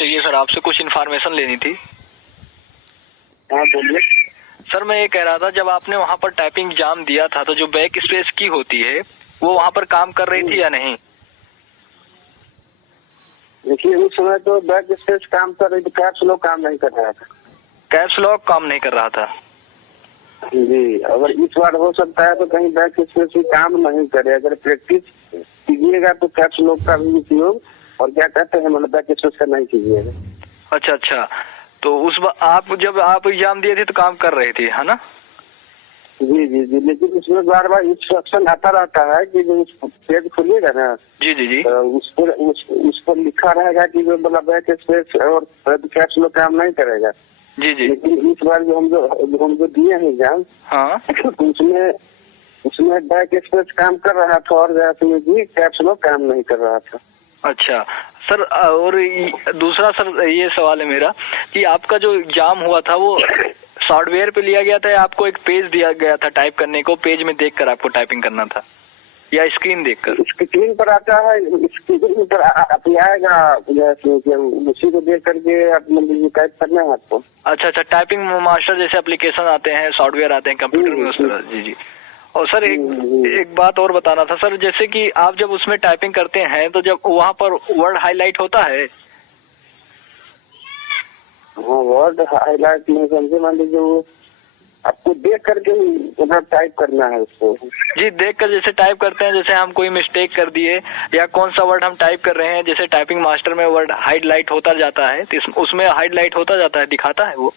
चाहिए सर, आपसे कुछ इन्फॉर्मेशन लेनी थी। हाँ बोलिए सर, मैं ये कह रहा था, जब आपने वहाँ पर टाइपिंग एग्जाम दिया था तो जो बैक स्पेस की होती है वो वहाँ पर काम कर रही थी या नहीं? देखिए, उस समय तो बैक स्पेस काम कर रही थी, कैप्स लॉक काम नहीं कर रहा था। कैप्स लॉक काम नहीं कर रहा था? जी, अगर इस बार हो सकता है तो कहीं बैक स्पेस भी काम नहीं करे। अगर प्रैक्टिस कीजिएगा तो कैप्स लॉक का भी उपयोग, और क्या कहते हैं, मतलब बैक स्पेस का नहीं कीजिएगा। अच्छा अच्छा, तो उस बार आप जब आप एग्जाम दिए थे तो काम कर रहे थे, है ना? जी जी जी, लेकिन उसमें बार बार इंस्ट्रक्शन आता रहता है कि जो पेज खोलिएगा ना, जी जी जी, उस पर लिखा रहेगा कि जो मतलब बैक स्पेस और कैप्स लॉक काम नहीं करेगा। जी जी, लेकिन इस बार जो हम जो दिए हैं एग्जाम, हाँ, उसमें बैक स्पेस काम कर रहा था और भी कैप्स लॉक काम नहीं कर रहा था। अच्छा सर, और दूसरा सर ये सवाल है मेरा कि आपका जो एग्जाम हुआ था वो सॉफ्टवेयर पे लिया गया था या आपको एक पेज दिया गया था टाइप करने को, पेज में देखकर आपको टाइपिंग करना था या स्क्रीन देखकर? स्क्रीन पर आता है, स्क्रीन पर आएगा, उसी को देख करके अपने टाइप करना है आपको। अच्छा अच्छा, टाइपिंग मास्टर जैसे एप्लीकेशन आते हैं, सॉफ्टवेयर आते हैं कंप्यूटर में, उस तरह? जी जी। और सर एक बात और बताना था सर, जैसे कि आप जब उसमें टाइपिंग करते हैं तो जब वहाँ पर वर्ड हाईलाइट होता है? हाँ, वर्ड हाईलाइट नहीं समझे, मान लीजिए आपको देख करके उधर टाइप करना है उसको। जी, देखकर जैसे टाइप करते हैं, जैसे हम कोई मिस्टेक कर दिए या कौन सा वर्ड हम टाइप कर रहे हैं, जैसे टाइपिंग मास्टर में वर्ड हाईलाइट होता जाता है तो उसमें हाईलाइट होता जाता है, दिखाता है वो?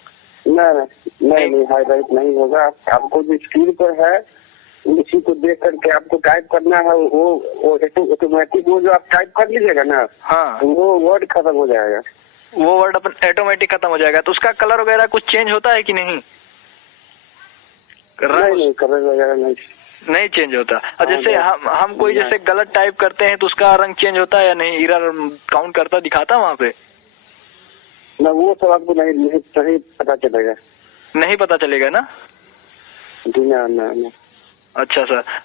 नहीं, हाईलाइट नहीं होगा। आपको जो स्क्रीन पर है उसी को देख करके आपको टाइप करना है। वो ऑटोमेटिक वो जो आप टाइप कर लीजिएगा ना, हाँ, तो वो वर्ड खत्म हो जाएगा, वो वर्ड अपन ऑटोमेटिक खत्म हो जाएगा। तो उसका कलर वगैरह कुछ चेंज होता है कि नहीं? नहीं, कलर वगैरह नहीं चेंज होता। और जैसे हम कोई जैसे गलत टाइप करते हैं तो उसका रंग चेंज होता है या नहीं? एरर काउंट करता दिखाता वहाँ पे? ना, वो सब आपको नहीं पता चलेगा। नहीं पता चलेगा ना? जी ना। अच्छा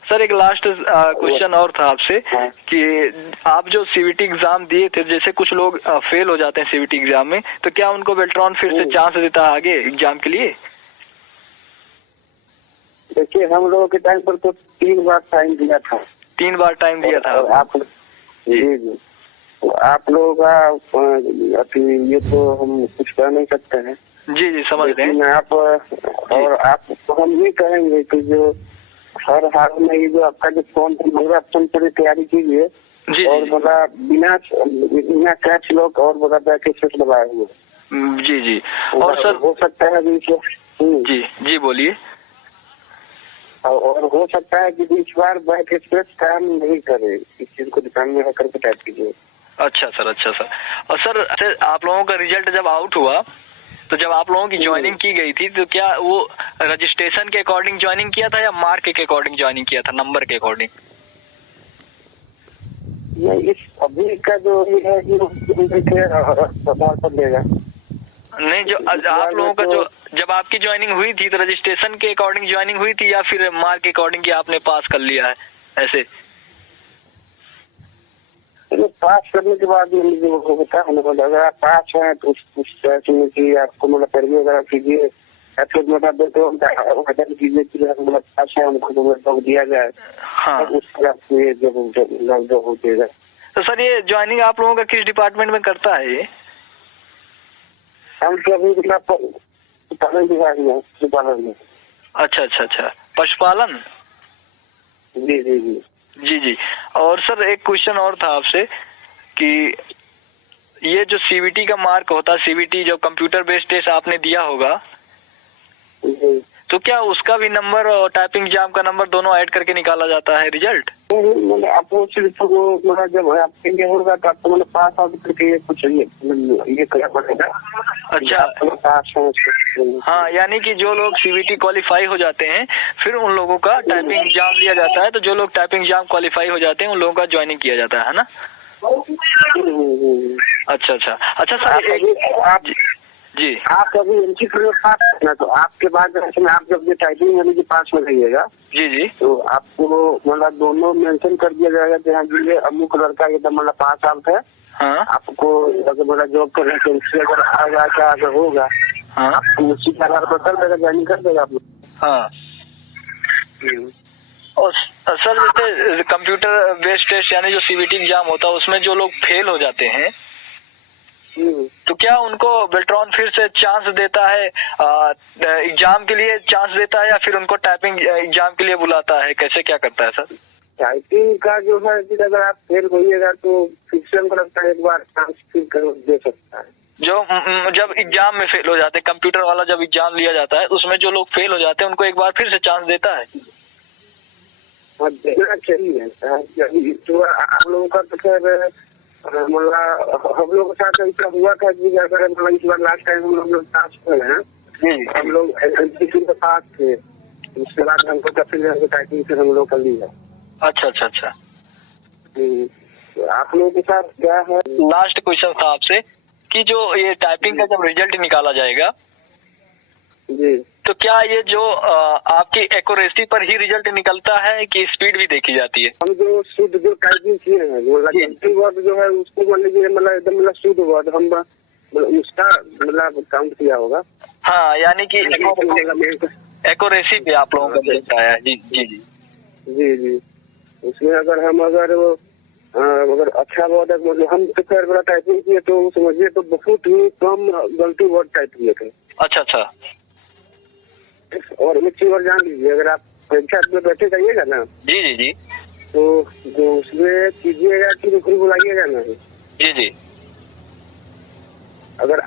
सर एक लास्ट क्वेश्चन और था आपसे, हाँ। कि आप जो सीबीटी एग्जाम दिए थे, जैसे कुछ लोग फेल हो जाते हैं सीबीटी एग्जाम में, तो क्या उनको बेल्ट्रॉन फिर से चांस देता है आगे एग्जाम के लिए? देखिए, हम लोगों के टाइम पर तो 3 बार टाइम दिया था। 3 बार टाइम दिया था आप? जी, तो आप लोगों का अभी ये तो हम कुछ कर नहीं सकते हैं। जी समझ रहे हैं। आप और आप हम ये कहेंगे कि जो हर हाल में ये जो आपका जो फॉर्म पूरी तैयारी कीजिए, और बड़ा बिना कैच लॉक और बड़ा बैक स्पेस लगाए हुए। जी और सर हो सकता है जी बोलिए। और हो सकता है कि इस बार बैक स्पेस काम नहीं करे, इस चीज को ध्यान में रखकर के टाइप कीजिए। अच्छा सर। और सर आप लोगों का रिजल्ट जब आउट हुआ तो जब आप लोगों की ज्वाइनिंग की गई थी तो क्या वो रजिस्ट्रेशन के अकॉर्डिंग ज्वाइनिंग किया था या मार्क के अकॉर्डिंग ज्वाइनिंग किया था, नंबर के अकॉर्डिंग? इस अभी का जो है देगा नहीं, जो आप लोगों का जो जब आपकी ज्वाइनिंग हुई थी तो रजिस्ट्रेशन के अकॉर्डिंग ज्वाइनिंग हुई थी या फिर मार्क के अकॉर्डिंग कि आपने पास कर लिया है ऐसे? पास करने के बाद होता है, अगर आप पास हैं तो उस आपको मतलब पैरवी वगैरह कीजिए या फिर मतलब कीजिए कि मतलब पास है, हमको दिया जाए। हाँ, जब हो जाएगा। तो सर ये ज्वाइनिंग आप लोगों का किस डिपार्टमेंट में करता है ये? हम तो अभी पशुपालन विभाग में, पशुपालन में। अच्छा, पशुपालन। जी। और सर एक क्वेश्चन और था आपसे कि ये जो सीबीटी का मार्क होता है, सीबीटी जो कंप्यूटर बेस्ड टेस्ट आपने दिया होगा, तो क्या उसका भी नंबर और टाइपिंग एग्जाम का नंबर दोनों ऐड करके निकाला जाता है रिजल्ट? आपको सिर्फ जब आपके लिए होगा तो आपको मतलब पास आउट करके कुछ ये करना पड़ेगा। अच्छा, हाँ, यानी कि जो लोग सीबीटी क्वालिफाई हो जाते हैं फिर उन लोगों का टाइपिंग एग्जाम लिया जाता है, तो जो लोग टाइपिंग एग्जाम क्वालिफाई हो जाते हैं उन लोगों का ज्वाइनिंग किया जाता है ना? अच्छा सर जी आप अभी एंट्री पास करना, तो आपके बाद आप जब ये टाइपिंग वाली के पास में रहिएगा, जी तो आपको मतलब दोनों मेंशन कर दिया जाएगा कि हाँ जी ये अमुक लड़का एकदम मतलब पास आउट है, हाँ आपको अगर मेरा जॉब करने के उससे अगर आएगा क्या अगर होगा, हाँ आपको उसी के आधार पर कर देगा, ज्वाइनिंग कर देगा आप। हाँ। और सर जैसे कंप्यूटर बेस्ड टेस्ट यानी जो सीबीटी एग्जाम होता है उसमें जो लोग फेल हो जाते हैं तो क्या उनको बेल्ट्रॉन फिर से चांस देता है, एग्जाम के लिए चांस देता है या फिर उनको टाइपिंग एग्जाम के लिए बुलाता है, कैसे क्या करता है सर? टाइपिंग का जो है कि अगर आप फेल होइएगा तो फिर हमको लगता है एक बार चांस फिर दे सकता है। जो जब एग्जाम में फेल हो जाते हैं, कंप्यूटर वाला जब एग्जाम लिया जाता है उसमें जो लोग फेल हो जाते हैं उनको एक बार फिर से चांस देता है? हाँ देना चाहिए। तो आप लोगों का तो खैर मतलब हम लोग के साथ ऐसा हुआ था कि अगर मतलब इस बार लास्ट टाइम हम लोग पास हुए हैं, हम लोग एमसीक्यू के पास थे, उसके बाद हमको फिर टाइपिंग से हम लोग कर लिया। अच्छा अच्छा अच्छा। तो आप लोगों के साथ क्या है? लास्ट क्वेश्चन था आपसे कि जो ये टाइपिंग का जब रिजल्ट निकाला जाएगा जी, तो क्या ये जो आपकी एक्यूरेसी पर ही रिजल्ट निकलता है कि स्पीड भी देखी जाती है? हम जो शुद्ध जो टाइपिंग किए हैं मतलब वर्ड जो है उसको मान लीजिए मतलब एकदम मतलब शुद्ध वर्ड हम उसका मतलब काउंट किया होगा। हाँ यानी कि एक्यूरेसी भी आप लोगों को मिलता है। जी जी जी जी जी। उसमें अगर हम अगर अच्छा वर्ड मतलब हम तो खैर बड़ा टाइपिंग किए तो समझिए तो बहुत ही कम गलती वर्ड टाइप किए थे। अच्छा अच्छा। और एक चीज और जान लीजिए, अगर आप परीक्षा में बैठे जाइएगा ना जी जी जी तो जो उसमें कीजिएगा कि बिल्कुल बुलाइएगा ना। जी जी। अगर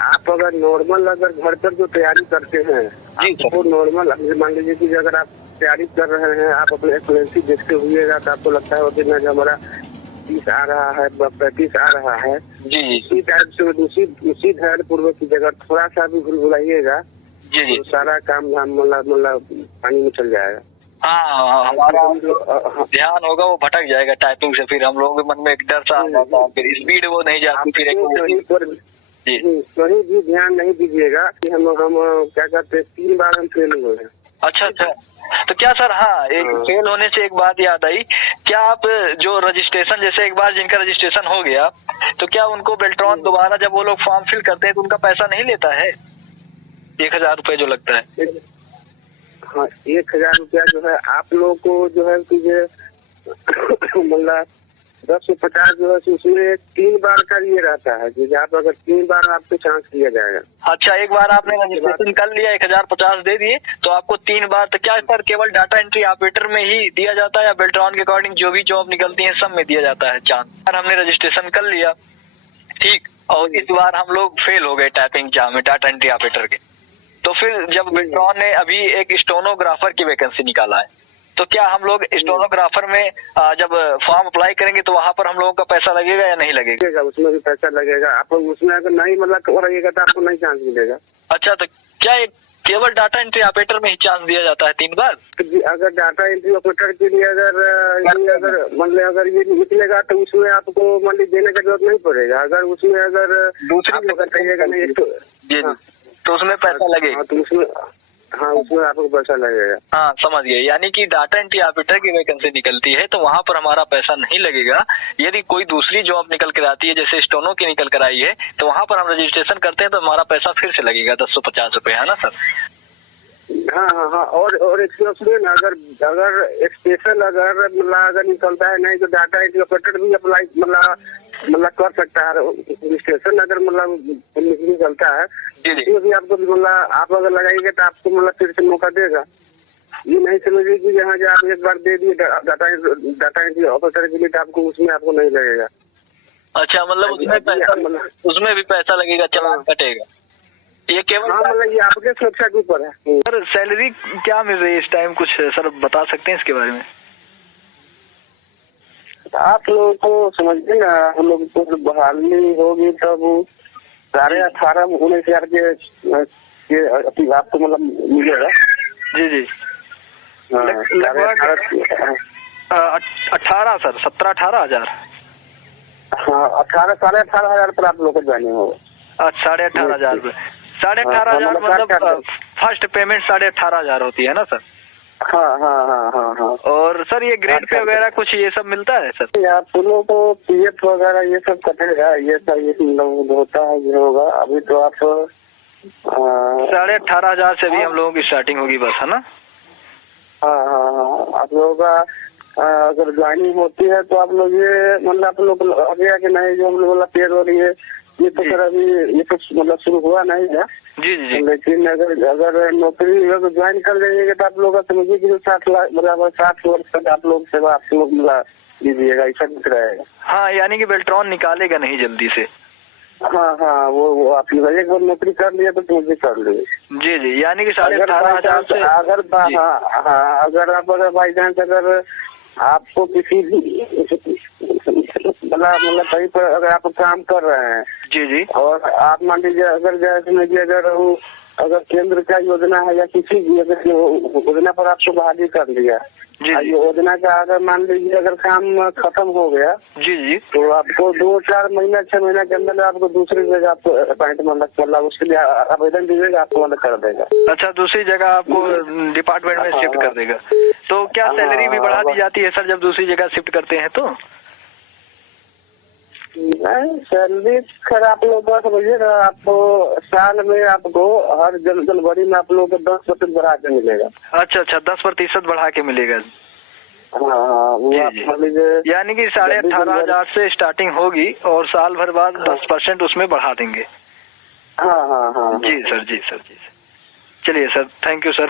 नॉर्मल अगर घर पर जो तैयारी करते हैं आपको नॉर्मल मान लीजिए कि अगर आप तैयारी कर रहे हैं, आप अपने एक्सपीरियंस देखते हुएगा तो आपको लगता है कि जो हमारा 30 आ रहा है 35 आ रहा है जी जी, उसी टाइप से उसी ध्यान पूर्वक कीजिएगा। थोड़ा सा भी भूल भुलाइएगा जी जी, तो सारा काम मतलब पानी में चल जाएगा। हाँ हमारा ध्यान होगा वो भटक जाएगा टाइपिंग से, फिर हम लोगों के मन में एक डर सा आ जाता है, फिर स्पीड वो नहीं जाती। फिर कहीं भी ध्यान नहीं दीजिएगा कि हम क्या कहते हैं 3 बार हम फेल हुए हैं। अच्छा अच्छा। तो क्या सर, हाँ एक फेल होने से एक बात याद आई, क्या आप जो रजिस्ट्रेशन जैसे एक बार जिनका रजिस्ट्रेशन हो गया तो क्या उनको बेल्ट्रॉन दोबारा जब वो लोग फॉर्म फिल करते हैं तो उनका पैसा नहीं लेता है? 1000 रुपए जो लगता है। हाँ 1000 रुपया जो है आप लोग को जो है कि मतलब 10 से 50 जो है उसमें 3 बार का ये रहता है कि आप अगर 3 बार आपको चांस दिया जाएगा। अच्छा, एक बार आपने रजिस्ट्रेशन कर लिया 1050 दे दिए तो आपको 3 बार, तो क्या सर केवल डाटा एंट्री ऑपरेटर में ही दिया जाता है या बेल्ट्रॉन के अकॉर्डिंग जो भी जॉब निकलती है सब में दिया जाता है चांस? हमने रजिस्ट्रेशन कर लिया ठीक, और इस बार हम लोग फेल हो गए टाइपिंग एग्जाम में डाटा एंट्री ऑपरेटर के, तो फिर जब बेल्ट्रॉन ने अभी एक स्टेनोग्राफर की वैकेंसी निकाला है तो क्या हम लोग स्टेनोग्राफर में जब फॉर्म अप्लाई करेंगे तो वहाँ पर हम लोगों का पैसा लगेगा या नहीं लगेगा? उसमें भी पैसा लगेगा। आप उसमें अगर नहीं मतलब रहेगा तो आपको नहीं चांस मिलेगा। अच्छा, तो क्या केवल डाटा एंट्री ऑपरेटर में ही चांस दिया जाता है 3 बार? अगर डाटा एंट्री ऑपरेटर के लिए अगर मतलब अगर ये निकलेगा तो उसमें आपको मतलब देने का जरूरत नहीं पड़ेगा। अगर उसमें अगर दूसरी कहिएगा नहीं जी तो उसमें पैसा लगेगा। तो उसमें आपको पैसा लगेगा। हाँ समझ गए, यानी कि डाटा एंट्री ऑपरेटर की वैकेंसी निकलती है तो वहाँ पर हमारा पैसा नहीं लगेगा। यदि कोई दूसरी जॉब निकल कर आती है जैसे स्टोनो की निकल कर आई है तो वहाँ पर हम रजिस्ट्रेशन करते हैं तो हमारा पैसा फिर से लगेगा 1050 रुपए, है ना सर? हाँ हाँ हाँ। और एक ना अगर एक्सप्रेशन अगर निकलता है नहीं तो डाटा एंट्री ऑपरेटर भी अप्लाई मतलब कर सकता है। रजिस्ट्रेशन अगर निकलता है इसमें भी आपको मतलब आप अगर लगाएंगे तो आपको मतलब फिर से मौका देगा। ये नहीं समझिए कि यहाँ जो आप एक बार दे दिए डाटा एंट्री ऑपरेटर के लिए तो आपको उसमें आपको नहीं लगेगा। अच्छा, मतलब उसमें भी पैसा लगेगा, चालान कटेगा? ये केवल मतलब ये आपके सुरक्षा के ऊपर है। सर सैलरी क्या मिल रही है इस टाइम, कुछ सर बता सकते हैं इसके बारे में? आप लोगों को समझिए ना, हम लोग को बहाली होगी तब 18,19,000 के आपको मतलब मिलेगा। जी जी। लगभग 18 सर 17-18 हजार। हाँ 18,500 पर आप लोग को जाने होगा। 18,500 रुपए। 18,500 मतलब फर्स्ट पेमेंट 18,500 होती है ना सर? हाँ हाँ हाँ हाँ हाँ। और सर ये ग्रेड पे वगैरह कुछ ये सब मिलता है सर? आप लोगों को पीएफ वगैरह ये सब कटेगा, ये सब ये लोग होता है, ये होगा। अभी तो आप 18,500 से भी हम लोगों की स्टार्टिंग होगी बस, है ना? हाँ हाँ हाँ, आप लोगों का अगर ज्वाइनिंग होती है तो आप लोग ये मतलब आप लोग गया कि नहीं, जो हम लोग वाला पेड़ हो रही है ये तो सर अभी ये तो मतलब शुरू हुआ नहीं है। जी जी। लेकिन अगर नौकरी अगर ज्वाइन कर जाइएगा तो आप लोग समझिए कि 60 लाख बराबर 60 वर्ष तक आप लोग सेवा आप लोग मिला दीजिएगा, ऐसा कुछ रहेगा। हाँ, यानी कि बेल्ट्रॉन निकालेगा नहीं जल्दी से। हाँ हाँ, वो आप लोग एक बार नौकरी कर लिया तो मुझे कर लिए। जी जी, यानी कि 18,500 से अगर हाँ हाँ, अगर आप बाई चांस अगर आपको किसी भी मतलब कहीं पर अगर आप काम कर रहे हैं जी जी, और आप मान लीजिए अगर जैसे अगर केंद्र का योजना है या किसी भी अगर योजना पर आपको बहाली कर लिया जी जी, योजना का अगर मान लीजिए अगर काम खत्म हो गया जी जी, तो आपको 2-4 महीना 6 महीना के अंदर आपको दूसरी जगह आपको अपॉइंटमेंट मतलब उसके लिए आवेदन दीजिएगा, आपको मतलब कर देगा। अच्छा, दूसरी जगह आपको डिपार्टमेंट में शिफ्ट कर देगा। तो क्या सैलरी भी बढ़ा दी जाती है सर जब दूसरी जगह शिफ्ट करते हैं तो? नहीं, सैलरी खैर आप लोग का समझिए ना, आपको साल में आपको हर जनवरी में आप लोग को 10% बढ़ा के मिलेगा। अच्छा अच्छा, 10% बढ़ा के मिलेगा। हाँ, वो आप मान लीजिए यानी कि 18,500 से स्टार्टिंग होगी और साल भर बाद 10% उसमें बढ़ा देंगे। हाँ हाँ हाँ, जी सर, जी सर, जी सर। चलिए सर, थैंक यू सर।